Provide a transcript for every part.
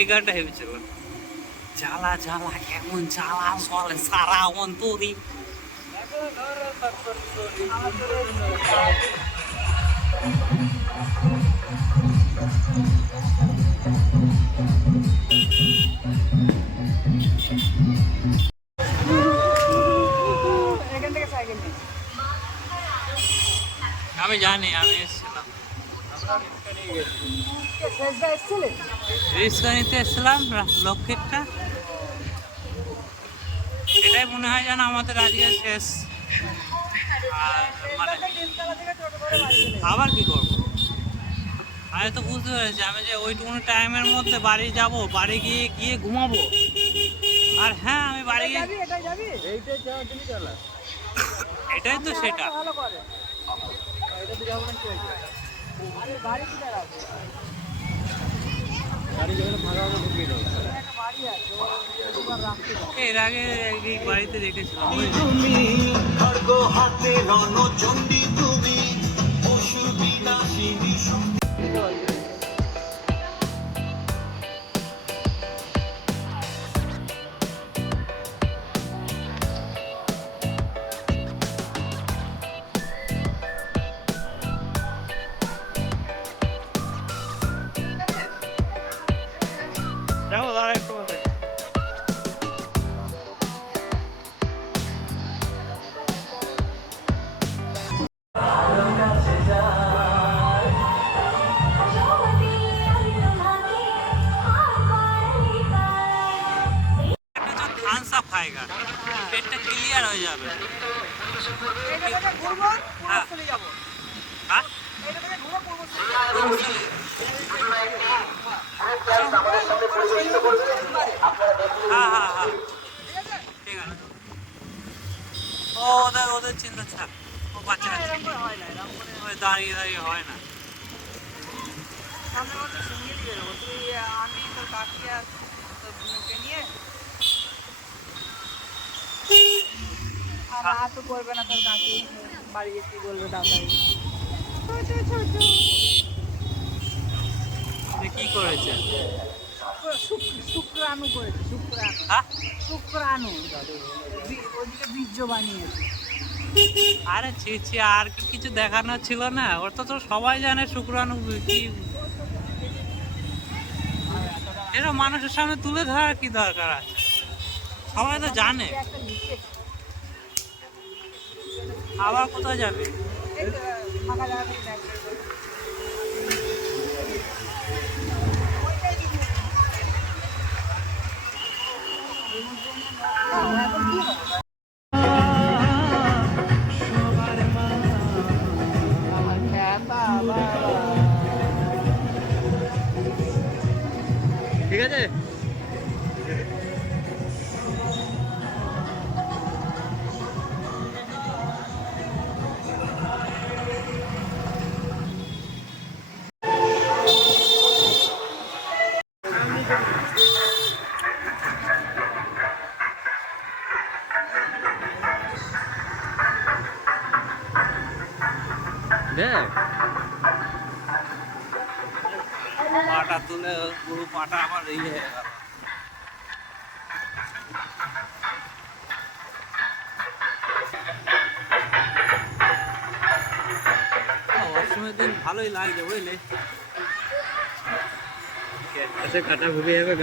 এই গানটা জ্বালা জ্বালা কেমন জ্বালা চলে সারা অন্তরি আমি জানি আমি এসেছিলাম। রিক্সা নিতে এসেছিলাম লক্ষ্মীরটা। এটাই মনে হয় যেন আমাদের আজকে শেষ। আর মানে আবার কি করব? আমি তো বুঝতে পেরেছি আমি যে ওইটুকু টাইমের মধ্যে বাড়ি যাব বাড়ি গিয়ে গিয়ে ঘুমাবো। আর হ্যাঁ আমি বাড়ি গিয়ে এটাই তো সেটা। ভালো করে। এর আগে বাড়িতে দেখেছিলাম? তুমি তুমি অসুর বিনাশিনী চিন্তা থাক ও বাচ্চা কাচ্চা এরকম করে হয়? না এরকম করে ওই দাঁড়িয়ে দাঁড়িয়ে হয় না সামনে মধ্যে সিঙ্গেলই বেরোবো তুই আমি তোর কাকি আর তোর বোনকে নিয়ে আর রাত করবে না তোর কাকি বাড়ি গিয়ে কি বলবে দাদাই করেছে শুক্র- শুক্রাণু করেছে শুক্রাণু হ্যাঁ শুক্রাণু ওদিকে বীর্য বানিয়েছে। আরে ছি ছি, আর কিছু দেখানো ছিল না? ওর তো সবাই জানে শুক্রাণু কি এরা মানুষের সামনে তুলে ধরার কি দরকার আছে? সবাই তো জানে। আবার কোথায় যাবে? দেখ। পাটা তুলে পুরো পাটা আমার ইয়ে হয়ে গেল। অসময়ের দিন ভালোই লাগছে বুঝলি? কাটা ভুগে যাবে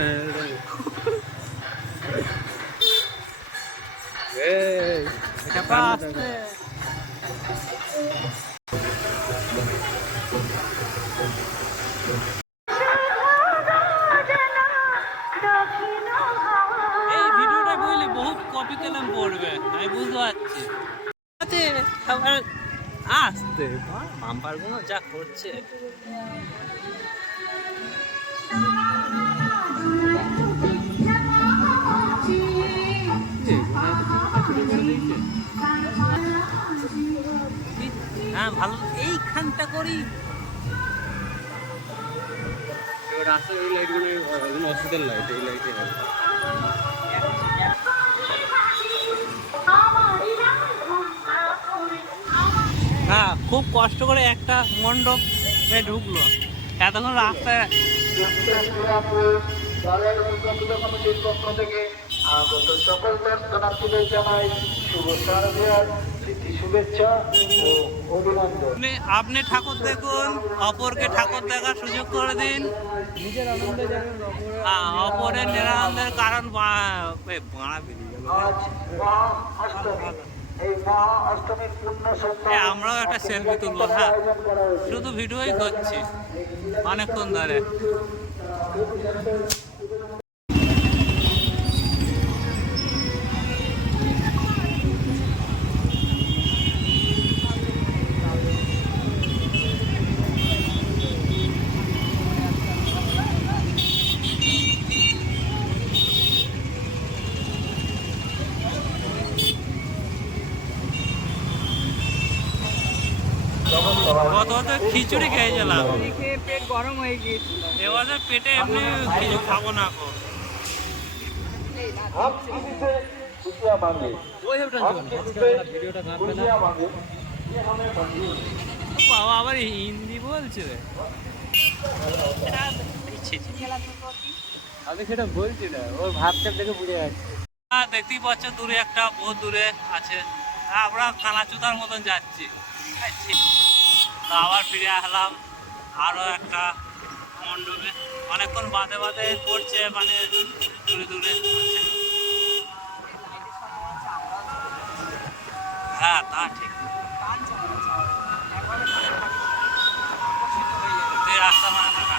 এটা কলম আমি বুঝতে পারছি। তাতে আবার আসতে বাম্পারগুলো যা করছে। হ্যাঁ হ্যাঁ ভালো এইখানটা করি। রাস্তার ওই লাইটগুলো হসপিটাল লাইট এই লাইটে হ্যাঁ খুব কষ্ট করে একটা মণ্ডপ ঢুকলো। এতক্ষণ রাস্তায় আপনি ঠাকুর দেখুন অপরকে ঠাকুর দেখার সুযোগ করে দিন। হ্যাঁ, অপরের নিরানন্দের কারণ বা- এ, বাড়া বেরিয়ে আজ এ, আমরাও একটা সেলফি তুলবো হ্যাঁ। শুধু ভিডিওই করছি অনেকক্ষণ ধরে। তো খিচুড়ি খেয়েছিলাম খেয়ে পেট গরম হয়ে গিয়েছিল। এবারে পেটে এমনি কিছু খাব না বাঁধে বাবা আবার হিন্দি বলছে রে। আমি সেটা বলছি না ওর ভাবটা দেখে বুঝে যাচ্ছে। হ্যাঁ দেখতেই পাচ্ছ দূরে একটা বহুত দূরে আছে। আমরা কানাচুদার মতন যাচ্ছি। তো আবার ফিরে আসলাম আরও একটা মণ্ডপে। অনেকক্ষণ বাদে বাদে পড়ছে মানে দূরে দূরে। হ্যাঁ তা ঠিক। রাস্তা মানে থাকা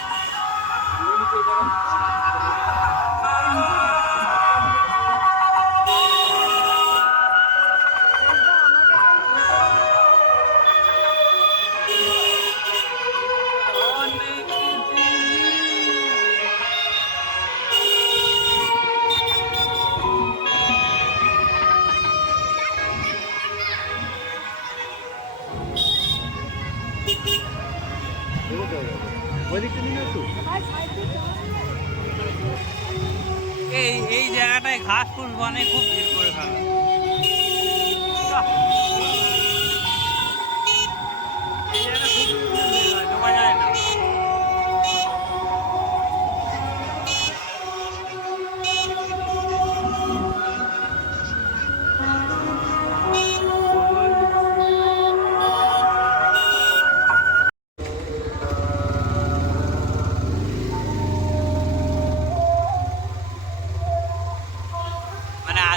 এই এই জায়গাটায় ঘাস ফুস বনে খুব ভিড় করে ফেলে।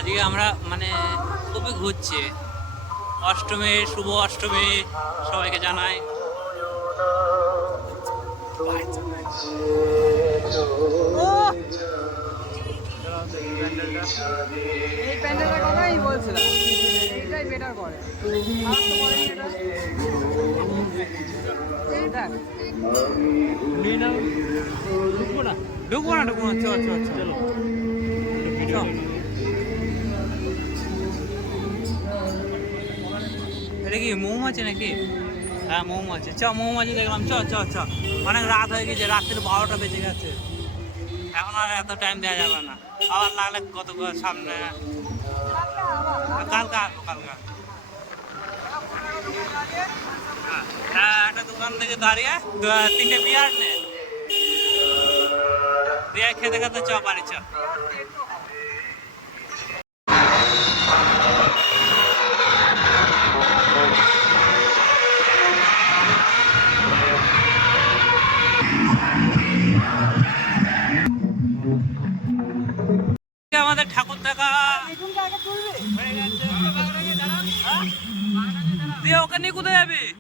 আজকে আমরা মানে খুবই ঘুরছে। অষ্টমী শুভ অষ্টমী সবাইকে জানাই। এই প্যান্ডেলের কথাই বলছিলাম এইটাই বেটার করে। ঢুকবো না ঢুকবো না ঢুকবো না। চল চল চল এটা কি মৌমাছি নাকি? হ্যাঁ মৌমাছি। চ, মৌমাছি দেখলাম। চ চ চ। অনেক রাত হয়ে গেছে, রাত্রির বারোটা বেজে গেছে। এখন আর এত টাইম দেওয়া যাবে না। আবার লাগলে কত সামনে। কালকা কালকা হ্যাঁ একটা দোকান থেকে দাঁড়িয়ে তিনটে বিয়ার নে। দিয়ে খেতে খেতে চ, বাড়ি চ।